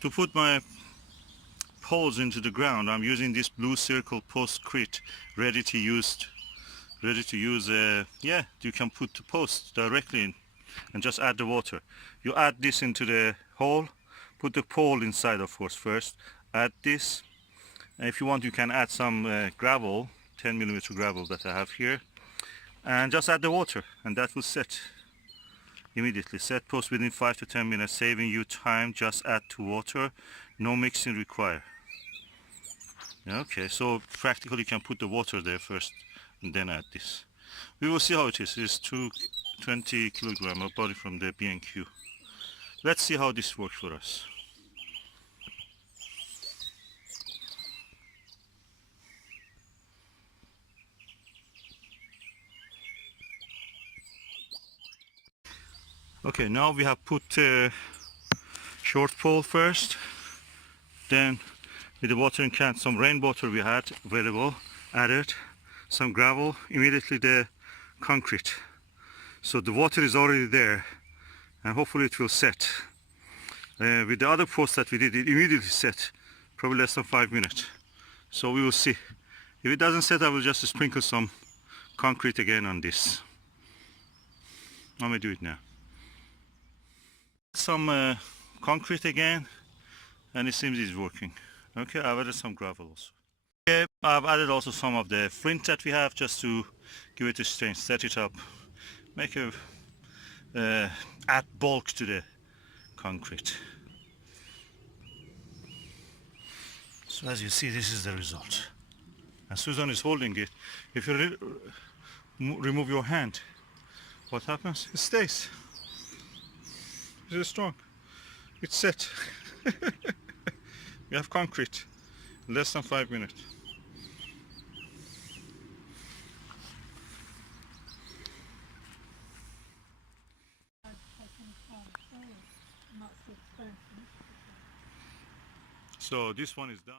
To put my poles into the ground, I'm using this blue circle Postcrete, ready to use. Yeah, you can put the post directly in and just add the water. You add this into the hole, put the pole inside, of course, first. Add this, and if you want, you can add some gravel, 10mm gravel that I have here, and just add the water, and that will set immediately. Set post within 5 to 10 minutes, saving you time. Just add to water, no mixing required. Okay, so practically you can put the water there first and then add this. We will see how it is. It's 20 kilogram. I bought it from the B&Q. Let's see how this works for us. Okay, now we have put short pole first, then with the watering can, some rainwater we had available, added some gravel, immediately the concrete. So the water is already there, and hopefully it will set. With the other post that we did, it immediately set, probably less than 5 minutes. So we will see. If it doesn't set, I will just sprinkle some concrete again on this. I'm gonna do it now. Some concrete again, and it seems it's working. Okay, I've added some gravel also. Okay, I've added also some of the flint that we have, just to give it a strength, set it up, make a add bulk to the concrete. So as you see, this is the result. And Susan is holding it. If you remove your hand, what happens? It stays. It is strong. It's set. We have concrete in less than 5 minutes. So this one is done.